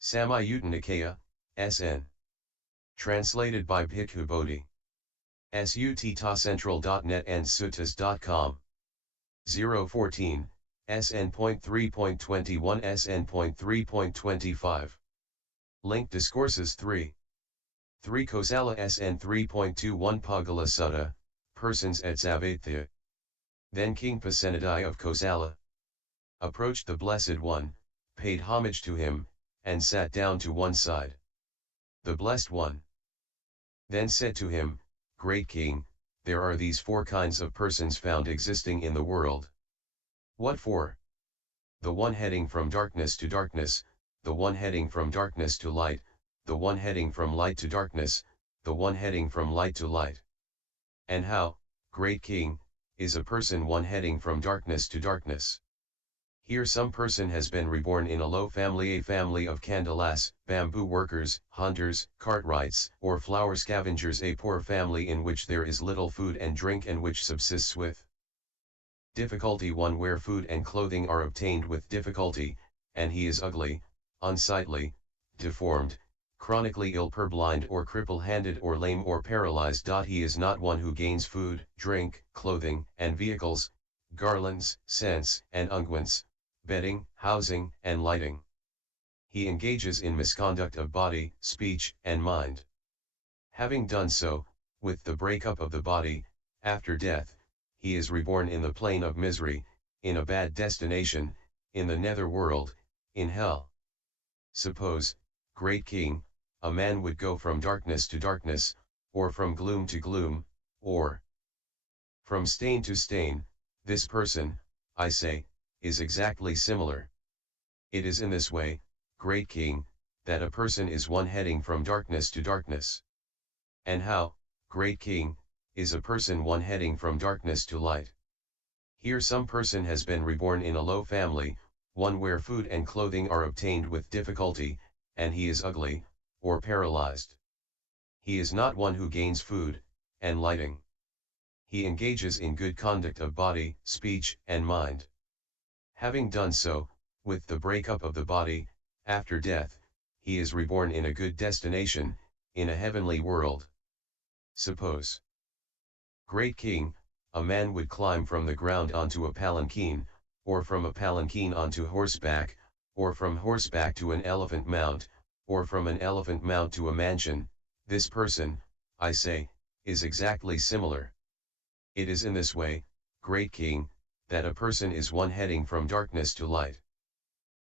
Samyutta SN. Translated by Bhikkhu Bodhi. Sutta-central.net and suttas.com. 014, SN.3.21-SN.3.25. Link Discourses 3. 3 Kosala SN.3.21-Sutta, persons at Savatya. Then King Pasenadi of Kosala approached the Blessed One, paid homage to him, and sat down to one side. The Blessed One then said to him, Great King, there are these 4 kinds of persons found existing in the world. What 4? The one heading from darkness to darkness, the one heading from darkness to light, the one heading from light to darkness, the one heading from light to light. And how, Great King, is a person one heading from darkness to darkness? Here some person has been reborn in a low family, a family of candalas, bamboo workers, hunters, cartwrights, or flower scavengers, a poor family in which there is little food and drink and which subsists with difficulty, one where food and clothing are obtained with difficulty, and he is ugly, unsightly, deformed, chronically ill-purblind or cripple-handed or lame or paralyzed. He is not one who gains food, drink, clothing, and vehicles, garlands, scents, and unguents, bedding, housing, and lighting. He engages in misconduct of body, speech, and mind. Having done so, with the breakup of the body, after death, he is reborn in the plain of misery, in a bad destination, in the nether world, in hell. Suppose, Great King, a man would go from darkness to darkness, or from gloom to gloom, or from stain to stain. This person, I say, is exactly similar. It is in this way, Great King, that a person is one heading from darkness to darkness. And how, Great King, is a person one heading from darkness to light? Here some person has been reborn in a low family, one where food and clothing are obtained with difficulty, and he is ugly, or paralyzed. He is not one who gains food, and lighting. He engages in good conduct of body, speech, and mind. Having done so, with the breakup of the body, after death, he is reborn in a good destination, in a heavenly world. Suppose, Great King, a man would climb from the ground onto a palanquin, or from a palanquin onto horseback, or from horseback to an elephant mount, or from an elephant mount to a mansion. This person, I say, is exactly similar. It is in this way, Great King, that a person is one heading from darkness to light.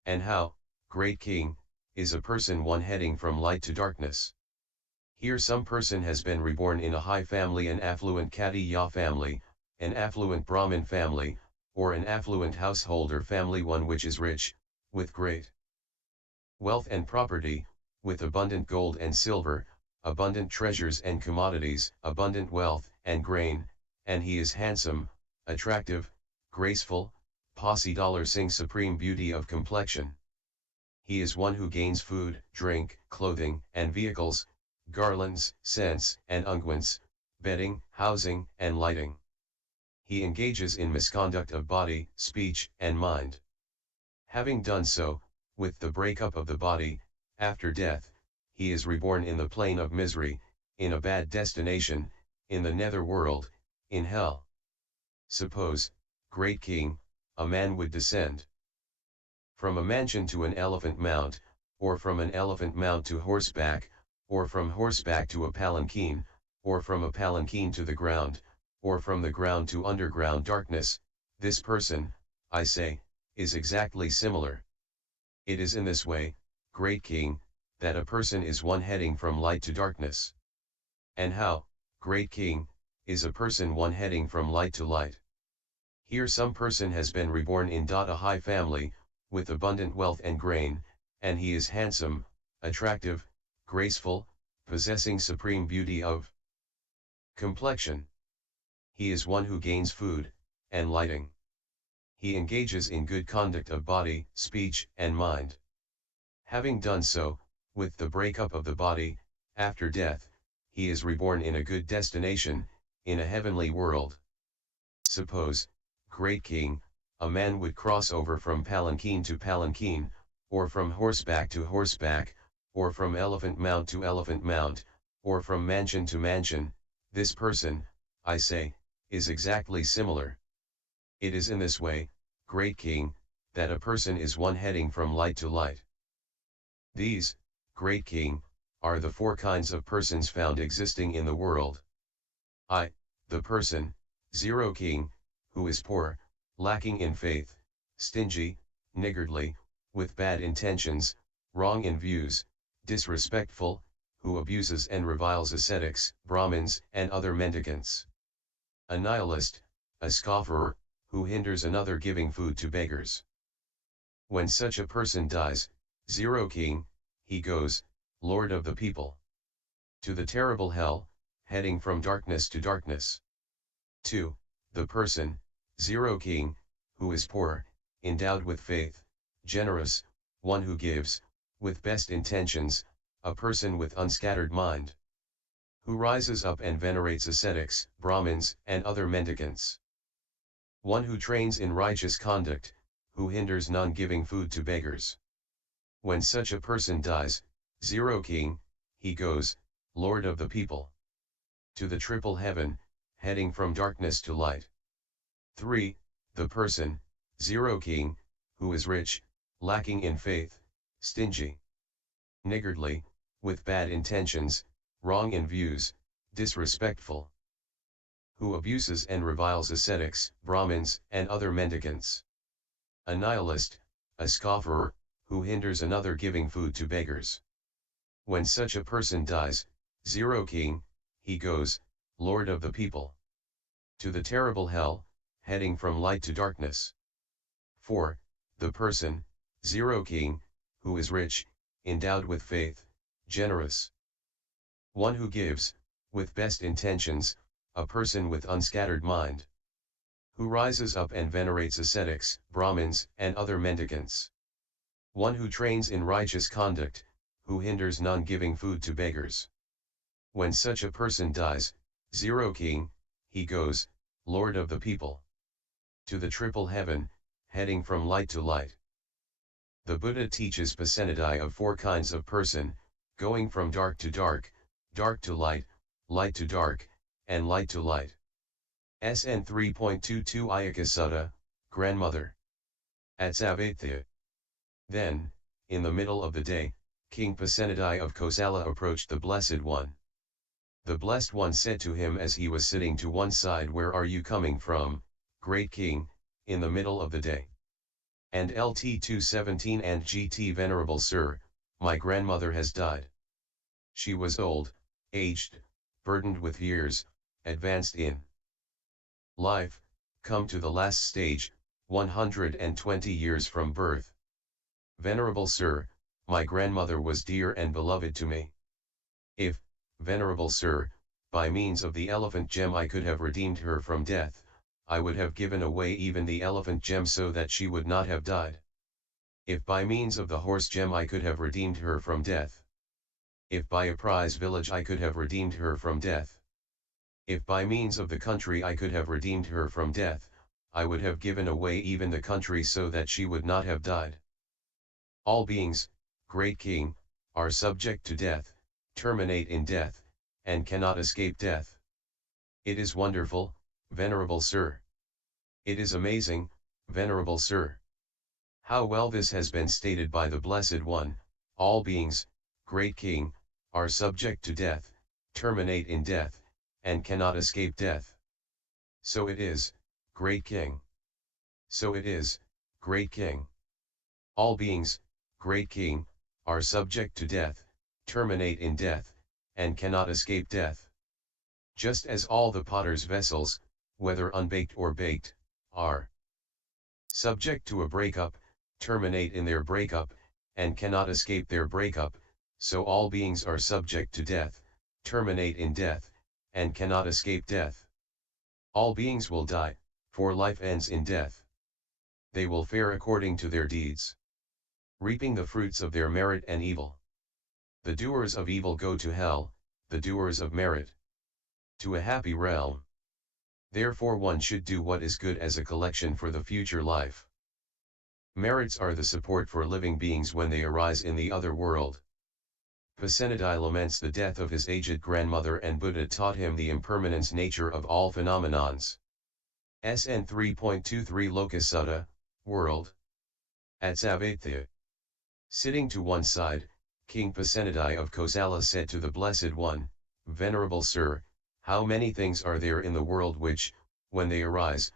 And how, Great King, is a person one heading from light to darkness? Here some person has been reborn in a high family, an affluent Katiya family, an affluent Brahmin family, or an affluent householder family, one which is rich, with great wealth and property, with abundant gold and silver, abundant treasures and commodities, abundant wealth and grain, and he is handsome, attractive, graceful, possessing supreme beauty of complexion. He is one who gains food, drink, clothing, and vehicles, garlands, scents, and unguents, bedding, housing, and lighting. He engages in misconduct of body, speech, and mind. Having done so, with the breakup of the body, after death, he is reborn in the plain of misery, in a bad destination, in the nether world, in hell. Suppose, Great King, a man would descend from a mansion to an elephant mount, or from an elephant mount to horseback, or from horseback to a palanquin, or from a palanquin to the ground, or from the ground to underground darkness. This person, I say, is exactly similar. It is in this way, Great King, that a person is one heading from light to darkness. And how, Great King, is a person one heading from light to light? Here some person has been reborn in a high family, with abundant wealth and grain, and he is handsome, attractive, graceful, possessing supreme beauty of complexion. He is one who gains food, and lighting. He engages in good conduct of body, speech, and mind. Having done so, with the breakup of the body, after death, he is reborn in a good destination, in a heavenly world. Suppose, Great King, a man would cross over from palanquin to palanquin, or from horseback to horseback, or from elephant mount to elephant mount, or from mansion to mansion, this person, I say, is exactly similar. It is in this way, great king, that a person is one heading from light to light. These, great king, are the four kinds of persons found existing in the world. I, the person, zero king, who is poor, lacking in faith, stingy, niggardly, with bad intentions, wrong in views, disrespectful, who abuses and reviles ascetics, Brahmins, and other mendicants. A nihilist, a scoffer, who hinders another giving food to beggars. When such a person dies, zero king, he goes, lord of the people, to the terrible hell, heading from darkness to darkness. 2. The person, zero king, who is poor, endowed with faith, generous, one who gives, with best intentions, a person with unscattered mind, who rises up and venerates ascetics, Brahmins, and other mendicants. One who trains in righteous conduct, who hinders none giving food to beggars. When such a person dies, zero king, he goes, lord of the people, to the triple heaven, heading from darkness to light. 3. The person, zero king, who is rich, lacking in faith, stingy, niggardly, with bad intentions, wrong in views, disrespectful, who abuses and reviles ascetics, Brahmins, and other mendicants. A nihilist, a scoffer, who hinders another giving food to beggars. When such a person dies, zero king, he goes, lord of the people, to the terrible hell, heading from light to darkness. 4. The person, zero king, who is rich, endowed with faith, generous, one who gives, with best intentions, a person with unscattered mind, who rises up and venerates ascetics, Brahmins, and other mendicants. One who trains in righteous conduct, who hinders none giving food to beggars. When such a person dies, zero king, he goes, lord of the people, to the triple heaven, heading from light to light. The Buddha teaches Pasenadi of four kinds of person, going from dark to dark, dark to light to dark, and light to light. SN.3.22-Sutta, Grandmother. At Savatya. Then, in the middle of the day, King Pasenadi of Kosala approached the Blessed One. The Blessed One said to him as he was sitting to one side, "Where are you coming from, great king, in the middle of the day?" And LT217 and GT Venerable Sir, my grandmother has died. She was old, aged, burdened with years, advanced in life, come to the last stage, 120 years from birth. Venerable Sir, my grandmother was dear and beloved to me. If, Venerable Sir, by means of the elephant gem I could have redeemed her from death, I would have given away even the elephant gem so that she would not have died. If by means of the horse gem I could have redeemed her from death. If by a prize village I could have redeemed her from death. If by means of the country I could have redeemed her from death, I would have given away even the country so that she would not have died. All beings, great king, are subject to death, terminate in death, and cannot escape death. It is wonderful, Venerable Sir. It is amazing, Venerable Sir. How well this has been stated by the Blessed One. All beings, great king, are subject to death, terminate in death, and cannot escape death. So it is, great king. So it is, great king. All beings, great king, are subject to death, terminate in death, and cannot escape death. Just as all the potter's vessels, whether unbaked or baked, are subject to a breakup, terminate in their breakup, and cannot escape their breakup, so all beings are subject to death, terminate in death, and cannot escape death. All beings will die, for life ends in death. They will fare according to their deeds, reaping the fruits of their merit and evil. The doers of evil go to hell, the doers of merit to a happy realm. Therefore one should do what is good as a collection for the future life. Merits are the support for living beings when they arise in the other world. Pasenadi laments the death of his aged grandmother, and Buddha taught him the impermanence nature of all phenomenons. SN.3.23 Lokasutta, world. At Savatya. Sitting to one side, King Pasenadi of Kosala said to the Blessed One, Venerable Sir, how many things are there in the world which, when they arise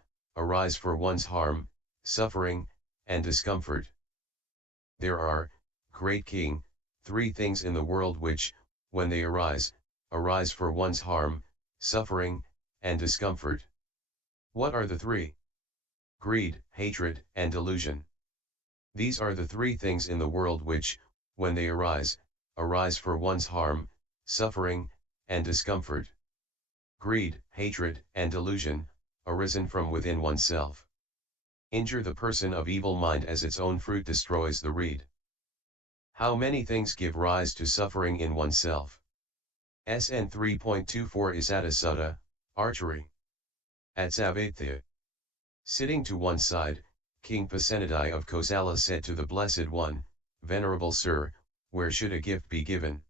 for one's harm, suffering, and discomfort? There are, great King, 3 things in the world which, when they arise for one's harm, suffering, and discomfort. What are the 3? Greed, hatred, and delusion. These are the 3 things in the world which, when they arise for one's harm, suffering, and discomfort. Greed, hatred, and delusion, arisen from within oneself. Injure the person of evil mind as its own fruit destroys the reed. How many things give rise to suffering in oneself? SN.3.24 Isata Sutta, archery. At Savatya. Sitting to one side, King Pasenadi of Kosala said to the Blessed One, Venerable Sir, where should a gift be given?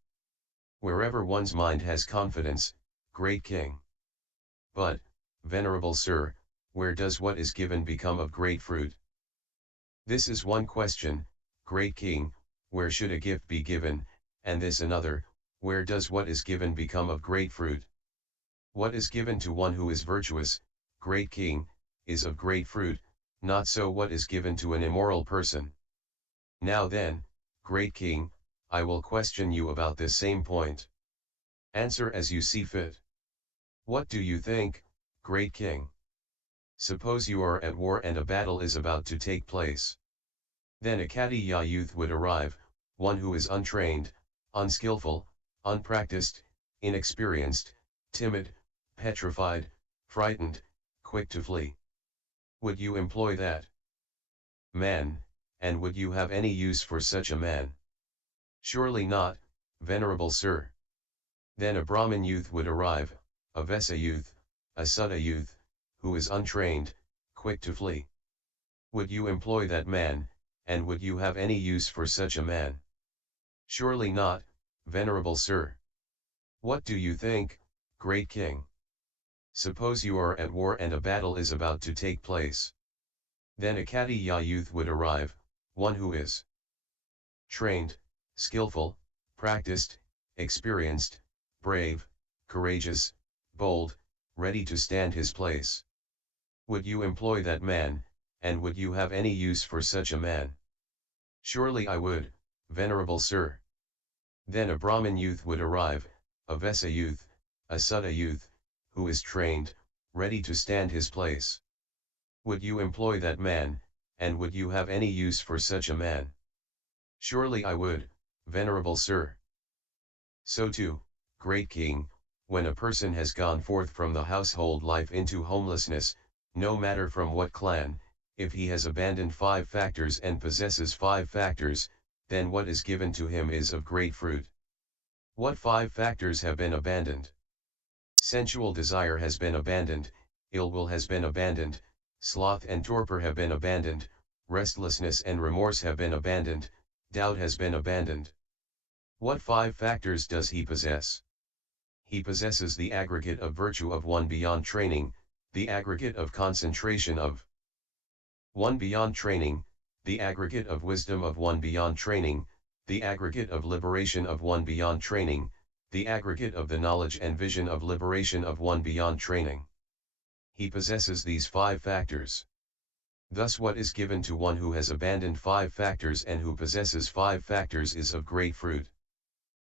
Wherever one's mind has confidence, great King. But, Venerable Sir, where does what is given become of great fruit? This is one question, great King, where should a gift be given, and this another, where does what is given become of great fruit? What is given to one who is virtuous, great King, is of great fruit, not so what is given to an immoral person. Now then, great King, I will question you about this same point. Answer as you see fit. What do you think, great King? Suppose you are at war and a battle is about to take place. Then a Kadiya youth would arrive, one who is untrained, unskillful, unpracticed, inexperienced, timid, petrified, frightened, quick to flee. Would you employ that man, and would you have any use for such a man? Surely not, Venerable Sir. Then a Brahmin youth would arrive, a Vesa youth, a Sutta youth, who is untrained, quick to flee. Would you employ that man, and would you have any use for such a man? Surely not, Venerable Sir. What do you think, great King? Suppose you are at war and a battle is about to take place. Then a Kadiya youth would arrive, one who is trained, skillful, practiced, experienced, brave, courageous, bold, ready to stand his place. Would you employ that man, and would you have any use for such a man? Surely I would, Venerable Sir. Then a Brahmin youth would arrive, a Vesa youth, a Sutta youth, who is trained, ready to stand his place. Would you employ that man, and would you have any use for such a man? Surely I would, Venerable Sir. So too, great King, when a person has gone forth from the household life into homelessness, no matter from what clan, if he has abandoned 5 factors and possesses 5 factors, then what is given to him is of great fruit. What 5 factors have been abandoned? Sensual desire has been abandoned, ill will has been abandoned, sloth and torpor have been abandoned, restlessness and remorse have been abandoned, doubt has been abandoned. What 5 factors does he possess? He possesses the aggregate of virtue of one beyond training, the aggregate of concentration of one beyond training, the aggregate of wisdom of one beyond training, the aggregate of liberation of one beyond training, the aggregate of the knowledge and vision of liberation of one beyond training. He possesses these 5 factors. Thus what is given to one who has abandoned 5 factors and who possesses 5 factors is of great fruit.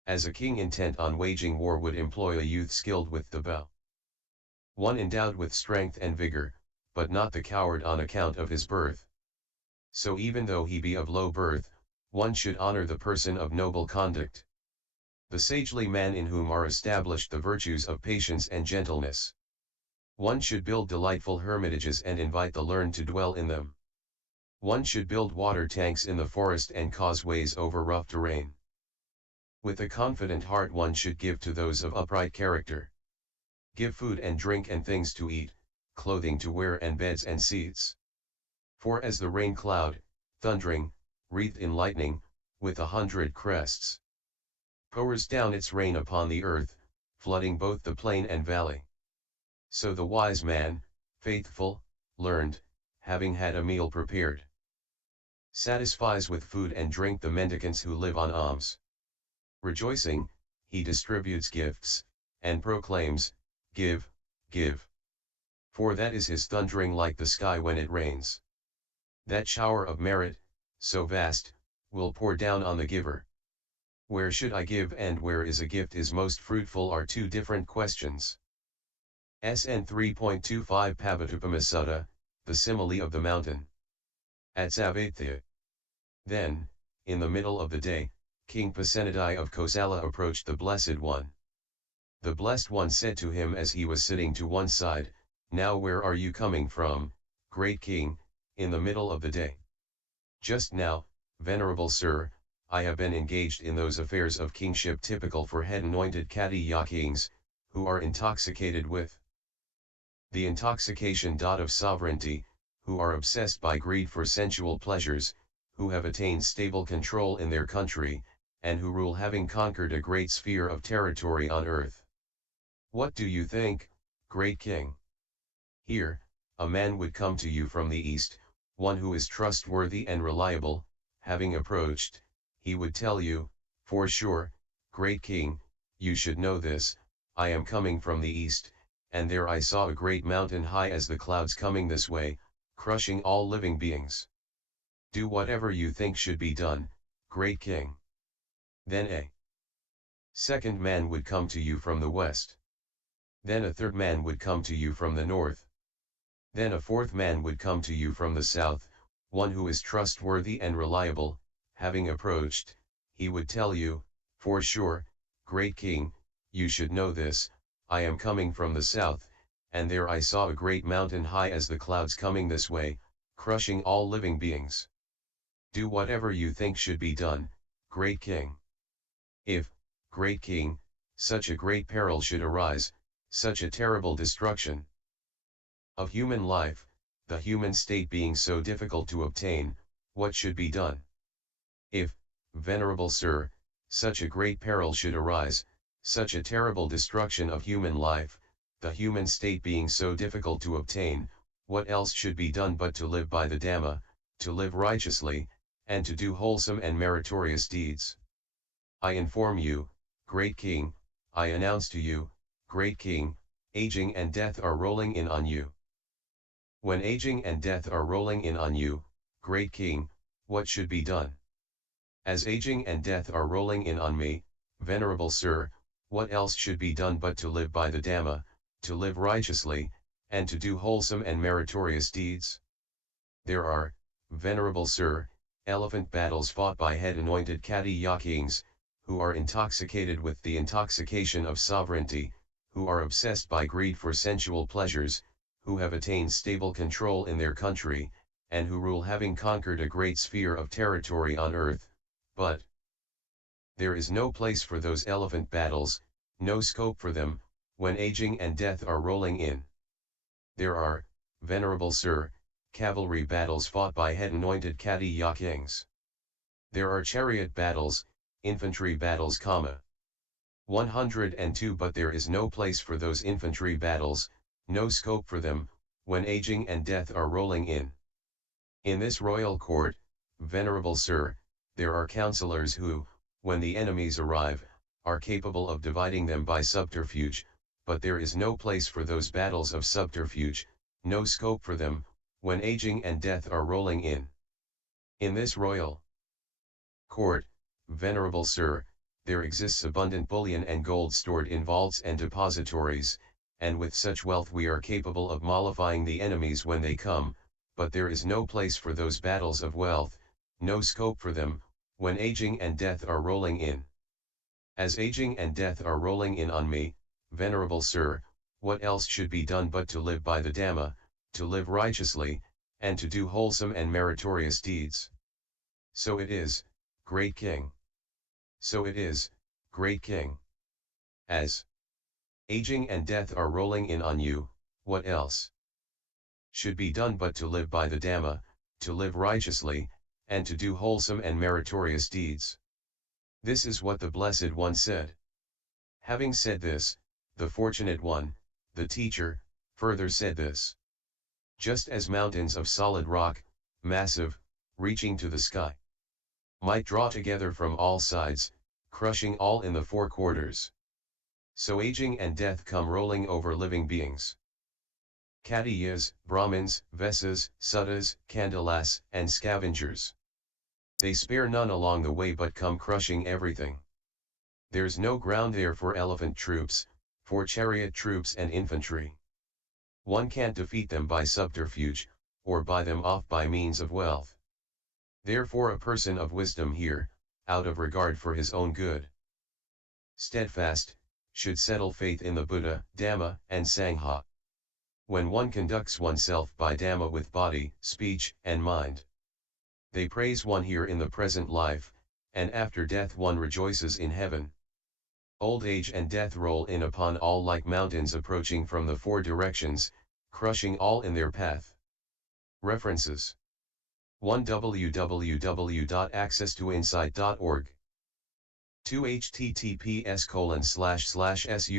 As a king intent on waging war would employ a youth skilled with the bow. One endowed with strength and vigor, but not the coward on account of his birth. So even though he be of low birth, one should honor the person of noble conduct. The sagely man in whom are established the virtues of patience and gentleness. One should build delightful hermitages and invite the learned to dwell in them. One should build water tanks in the forest and causeways over rough terrain. With a confident heart one should give to those of upright character. Give food and drink and things to eat, clothing to wear and beds and seats. For as the rain cloud, thundering, wreathed in lightning, with 100 crests. Pours down its rain upon the earth, flooding both the plain and valley. So the wise man, faithful, learned, having had a meal prepared, satisfies with food and drink the mendicants who live on alms. Rejoicing, he distributes gifts, and proclaims, "Give, give." For that is his thundering like the sky when it rains. That shower of merit, so vast, will pour down on the giver. Where should I give and where is a gift is most fruitful are two different questions. SN.3.25 Pavatupamasuta, the simile of the mountain. At Savatya. Then, in the middle of the day, King Pasenadi of Kosala approached the Blessed One. The Blessed One said to him as he was sitting to one side, "Now where are you coming from, great king, in the middle of the day?" "Just now, venerable sir, I have been engaged in those affairs of kingship typical for head-anointed Katiya kings, who are intoxicated with the intoxication of sovereignty, who are obsessed by greed for sensual pleasures, who have attained stable control in their country, and who rule having conquered a great sphere of territory on earth. What do you think, great king? Here, a man would come to you from the east, one who is trustworthy and reliable. Having approached, he would tell you, 'For sure, great king, you should know this, I am coming from the east, and there I saw a great mountain high as the clouds coming this way, crushing all living beings. Do whatever you think should be done, great king.' Then a second man would come to you from the west. Then a third man would come to you from the north. Then a fourth man would come to you from the south, one who is trustworthy and reliable. Having approached, he would tell you, 'For sure, great king, you should know this, I am coming from the south, and there I saw a great mountain high as the clouds coming this way, crushing all living beings. Do whatever you think should be done, great king.' If, great king, such a great peril should arise, such a terrible destruction of human life, the human state being so difficult to obtain, what should be done? If, venerable sir, such a great peril should arise, such a terrible destruction of human life, the human state being so difficult to obtain, what else should be done but to live by the Dhamma, to live righteously, and to do wholesome and meritorious deeds? I inform you, great king, I announce to you, great king, aging and death are rolling in on you. When aging and death are rolling in on you, great king, what should be done? As aging and death are rolling in on me, venerable sir, what else should be done but to live by the Dhamma, to live righteously, and to do wholesome and meritorious deeds? There are, venerable sir, elephant battles fought by head-anointed Katiya kings, who are intoxicated with the intoxication of sovereignty, who are obsessed by greed for sensual pleasures, who have attained stable control in their country, and who rule having conquered a great sphere of territory on earth. But there is no place for those elephant battles, no scope for them, when aging and death are rolling in. There are, venerable sir, cavalry battles fought by head-anointed Katiya kings. There are chariot battles, infantry battles, 102, but there is no place for those infantry battles, no scope for them, when aging and death are rolling in. In this royal court, venerable sir, there are counselors who, when the enemies arrive, are capable of dividing them by subterfuge, but there is no place for those battles of subterfuge, no scope for them, when aging and death are rolling in. In this royal court, venerable sir, there exists abundant bullion and gold stored in vaults and depositories, and with such wealth we are capable of mollifying the enemies when they come, but there is no place for those battles of wealth, no scope for them, when aging and death are rolling in. As aging and death are rolling in on me, venerable sir, what else should be done but to live by the Dhamma, to live righteously, and to do wholesome and meritorious deeds? So it is, great king. So it is, great king. As aging and death are rolling in on you, what else should be done but to live by the Dhamma, to live righteously, and to do wholesome and meritorious deeds. This is what the Blessed One said. Having said this, the Fortunate One, the teacher, further said this. Just as mountains of solid rock, massive, reaching to the sky, might draw together from all sides, crushing all in the four quarters, so aging and death come rolling over living beings. Kshatriyas, Brahmins, Vaishyas, Sudras, candalas, and scavengers. They spare none along the way but come crushing everything. There's no ground there for elephant troops, for chariot troops and infantry. One can't defeat them by subterfuge, or buy them off by means of wealth. Therefore a person of wisdom here, out of regard for his own good, steadfast, should settle faith in the Buddha, Dhamma, and Sangha. When one conducts oneself by Dhamma with body, speech, and mind, they praise one here in the present life, and after death one rejoices in heaven. Old age and death roll in upon all like mountains approaching from the four directions, crushing all in their path. References: 1. www.accesstoinsight.org 2. https://sut